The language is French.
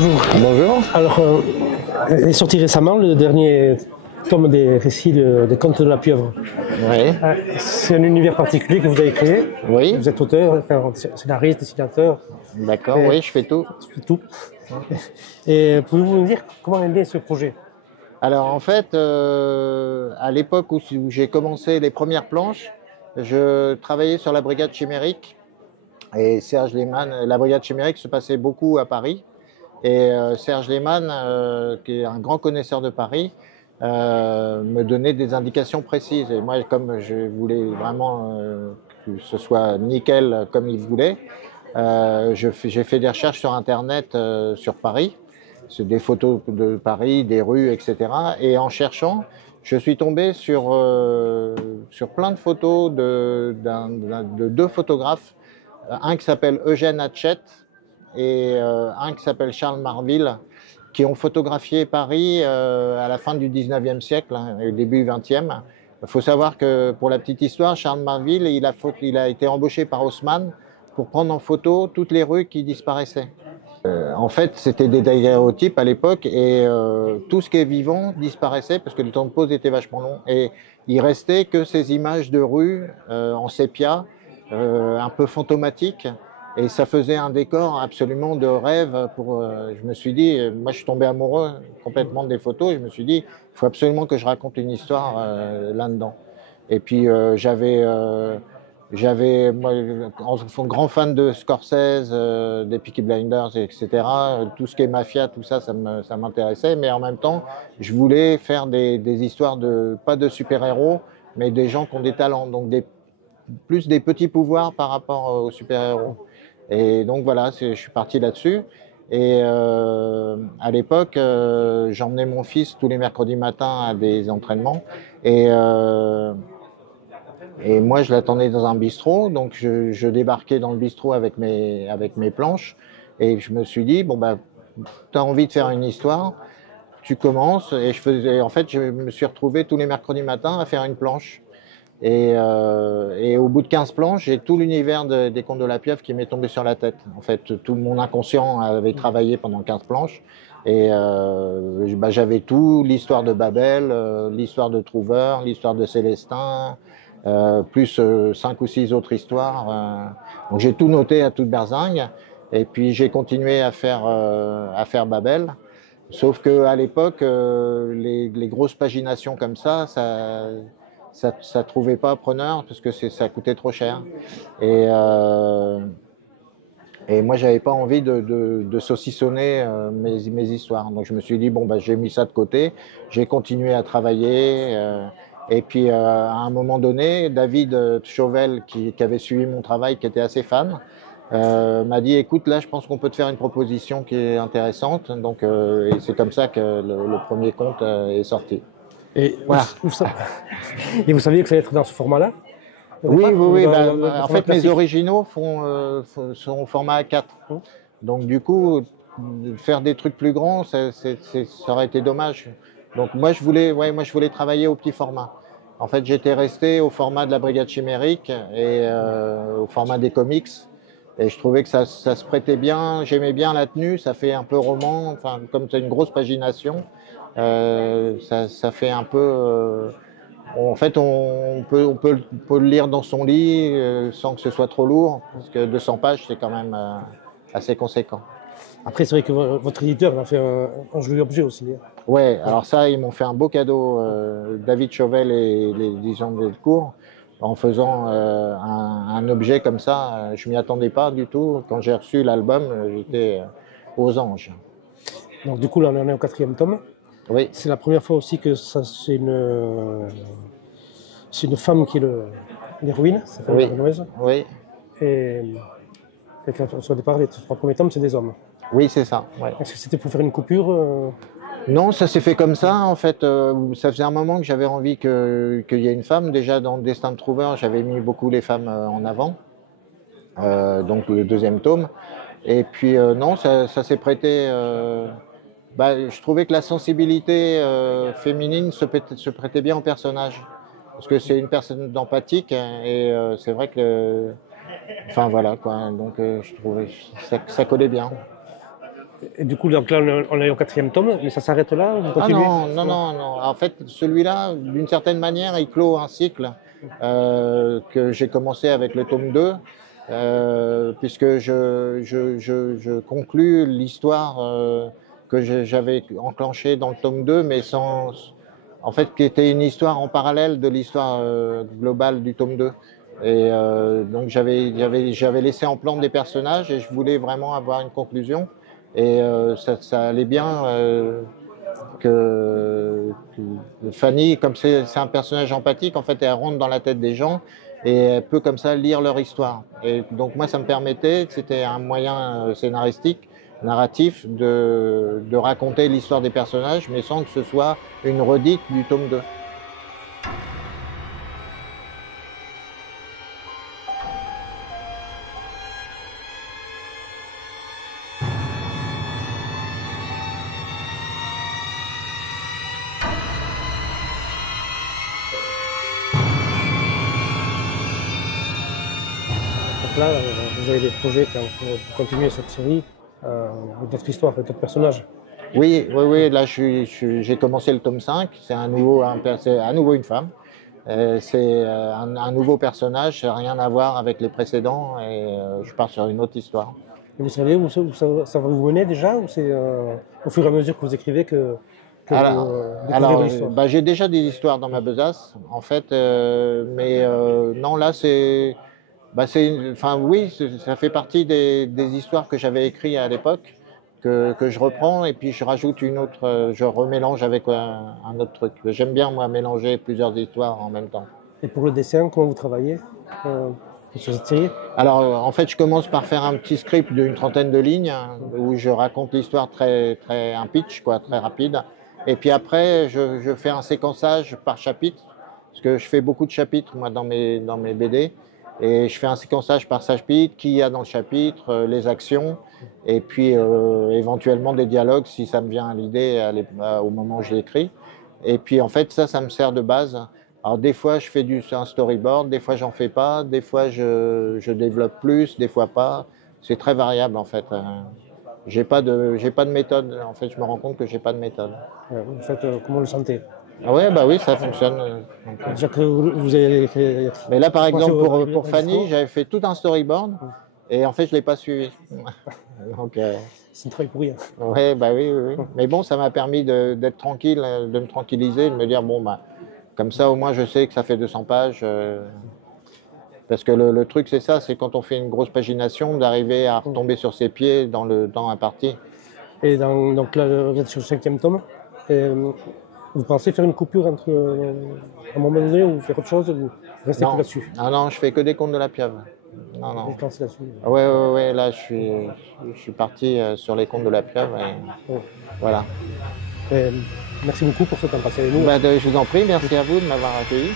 Bonjour. Bonjour. Alors, est sorti récemment le dernier tome des récits des Contes de la Pieuvre. Oui. C'est un univers particulier que vous avez créé. Oui. Vous êtes auteur, scénariste, dessinateur. D'accord, oui, je fais tout. Tout. Et pouvez-vous nous dire comment est né ce projet? Alors en fait, à l'époque où j'ai commencé les premières planches, je travaillais sur la brigade chimérique et Serge Lehmann. La brigade chimérique se passait beaucoup à Paris et Serge Lehmann, qui est un grand connaisseur de Paris, me donnait des indications précises. Et moi, comme je voulais vraiment que ce soit nickel comme il voulait, j'ai fait des recherches sur Internet sur Paris. C'est des photos de Paris, des rues, etc. Et en cherchant, je suis tombé sur plein de photos de deux photographes, un qui s'appelle Eugène Hachette et un qui s'appelle Charles Marville, qui ont photographié Paris à la fin du 19e siècle, et au début 20e. Il faut savoir que, pour la petite histoire, Charles Marville, il a été embauché par Haussmann pour prendre en photo toutes les rues qui disparaissaient. En fait, c'était des daguerréotypes à l'époque et tout ce qui est vivant disparaissait parce que le temps de pause était vachement long. Et il restait que ces images de rue en sépia, un peu fantomatiques. Et ça faisait un décor absolument de rêve. Je me suis dit, moi je suis tombé amoureux complètement des photos. Et je me suis dit, il faut absolument que je raconte une histoire là-dedans. Et puis moi, un grand fan de Scorsese, des Peaky Blinders, etc. Tout ce qui est mafia, tout ça, ça m'intéressait. Mais en même temps, je voulais faire des histoires pas de super-héros, mais des gens qui ont des talents. Donc plus des petits pouvoirs par rapport aux super-héros. Et donc voilà, je suis parti là-dessus. Et à l'époque, j'emmenais mon fils tous les mercredis matins à des entraînements. Et moi, je l'attendais dans un bistrot, donc je débarquais dans le bistrot avec mes planches, et je me suis dit, bon, bah, tu as envie de faire une histoire, tu commences, en fait, je me suis retrouvé tous les mercredis matins à faire une planche. Et au bout de 15 planches, j'ai tout l'univers des Contes de la Pieuvre qui m'est tombé sur la tête. En fait, tout mon inconscient avait travaillé pendant 15 planches, et bah, j'avais tout, l'histoire de Babel, l'histoire de Trouveur, l'histoire de Célestin, plus 5 ou 6 autres histoires. Donc j'ai tout noté à toute berzingue, et puis j'ai continué à faire Babel. Sauf que à l'époque, les grosses paginations comme ça trouvait pas preneur parce que ça coûtait trop cher. Et moi, j'avais pas envie de saucissonner mes histoires. Donc je me suis dit, bon, bah, j'ai mis ça de côté, j'ai continué à travailler. Et puis à un moment donné, David Chauvel, qui avait suivi mon travail, qui était assez fan, m'a dit, écoute, là, je pense qu'on peut te faire une proposition qui est intéressante. Donc, et c'est comme ça que le premier conte est sorti. Et voilà. Et vous saviez que ça allait être dans ce format-là? Oui. En fait, mes originaux sont au format A4. Donc, du coup, faire des trucs plus grands, ça aurait été dommage. Donc, moi, je voulais travailler au petit format. En fait, j'étais resté au format de la Brigade Chimérique et au format des comics. Et je trouvais que ça se prêtait bien. J'aimais bien la tenue. Ça fait un peu roman. Enfin, comme c'est une grosse pagination, ça fait un peu. En fait, on peut le lire dans son lit sans que ce soit trop lourd, parce que 200 pages, c'est quand même assez conséquent. Après, c'est vrai que votre éditeur a fait un joli objet aussi. Ouais, alors ça, ils m'ont fait un beau cadeau, David Chauvel et les éditions Delcourt, en faisant un objet comme ça. Je m'y attendais pas du tout. Quand j'ai reçu l'album, j'étais aux anges. Donc du coup, là, on en est au 4e tome. Oui. C'est la première fois aussi que c'est une femme qui est l'héroïne, c'est Oui. Renouez. Oui. Et au départ, les 3 premiers tomes, c'est des hommes. Oui, c'est ça. Ouais. Est-ce que c'était pour faire une coupure Non, ça s'est fait comme ça. En fait, ça faisait un moment que j'avais envie qu'il y ait une femme. Déjà, dans le Destin de Trouveur, j'avais mis beaucoup les femmes en avant. Donc, le 2e tome. Et puis, non, ça s'est prêté. Je trouvais que la sensibilité féminine se prêtait bien au personnage. Parce que c'est une personne empathique et c'est vrai que. Enfin, voilà, quoi. Donc, je trouvais que ça collait bien. Et du coup, donc là, on est au 4e tome, mais ça s'arrête là? Vous Ah continuez? non, non, non, non. En fait, celui-là, d'une certaine manière, il clôt un cycle que j'ai commencé avec le tome 2, puisque je conclus l'histoire que j'avais enclenchée dans le tome 2, mais sans, en fait, qui était une histoire en parallèle de l'histoire globale du tome 2. Et donc j'avais laissé en plan des personnages et je voulais vraiment avoir une conclusion. Et ça allait bien que Fanny, comme c'est un personnage empathique, en fait, elle rentre dans la tête des gens et elle peut comme ça lire leur histoire. Et donc moi, ça me permettait, c'était un moyen scénaristique, narratif, de raconter l'histoire des personnages, mais sans que ce soit une redite du tome 2. Donc là, vous avez des projets pour continuer cette série, d'autres histoires, d'autres personnages. Oui, oui, oui, là j'ai commencé le tome 5, c'est c'est à nouveau une femme. C'est un nouveau personnage, ça n'a rien à voir avec les précédents et je pars sur une autre histoire. Et vous savez où ça va vous mener déjà, ou c'est au fur et à mesure que vous écrivez que Alors, vous découvrez de l'histoire? bah, j'ai déjà des histoires dans ma besace, en fait, mais non, là enfin oui, ça fait partie des histoires que j'avais écrites à l'époque, que je reprends et puis je rajoute une autre, je remélange avec un autre truc. J'aime bien moi mélanger plusieurs histoires en même temps. Et pour le dessin, comment vous travaillez euh, sur cette série? Alors, en fait, je commence par faire un petit script d'une trentaine de lignes hein, où je raconte l'histoire un pitch, quoi, très rapide. Et puis après, je fais un séquençage par chapitre, parce que je fais beaucoup de chapitres, moi, dans mes BD. Et je fais un séquençage par chapitre, qui y a dans le chapitre, les actions, et puis éventuellement des dialogues si ça me vient à l'idée au moment où je l'écris. Et puis, en fait, ça me sert de base. Alors des fois je fais un storyboard, des fois j'en fais pas, des fois je développe plus, des fois pas. C'est très variable en fait. J'ai pas de méthode. En fait, je me rends compte que j'ai pas de méthode. Vous faites comment le sentez? Ah ouais, bah oui, ça fonctionne. Déjà que vous avez Mais là, par exemple, pour la Fanny, disco, j'avais fait tout un storyboard et en fait, je l'ai pas suivi. Donc, c'est un travail pour rien. ouais, bah oui, oui, oui. Mais bon, ça m'a permis d'être tranquille, de me tranquilliser, de me dire bon bah comme ça, au moins, je sais que ça fait 200 pages. Parce que le truc, c'est ça, c'est quand on fait une grosse pagination, d'arriver à retomber sur ses pieds dans le temps imparti. Et donc là, vous êtes sur le 5e tome. Et, vous pensez faire une coupure entre un moment donné ou faire autre chose, ou restez que Non, là-dessus? ah non, je fais que des contes de la pieuvre. Non, non. Vous pensez là-dessus? Ouais, ouais, ouais, là, je suis parti sur les contes de la pieuvre et Ouais. voilà. Et, merci beaucoup pour ce temps passé avec nous. Bah, je vous en prie, merci à vous de m'avoir accueilli.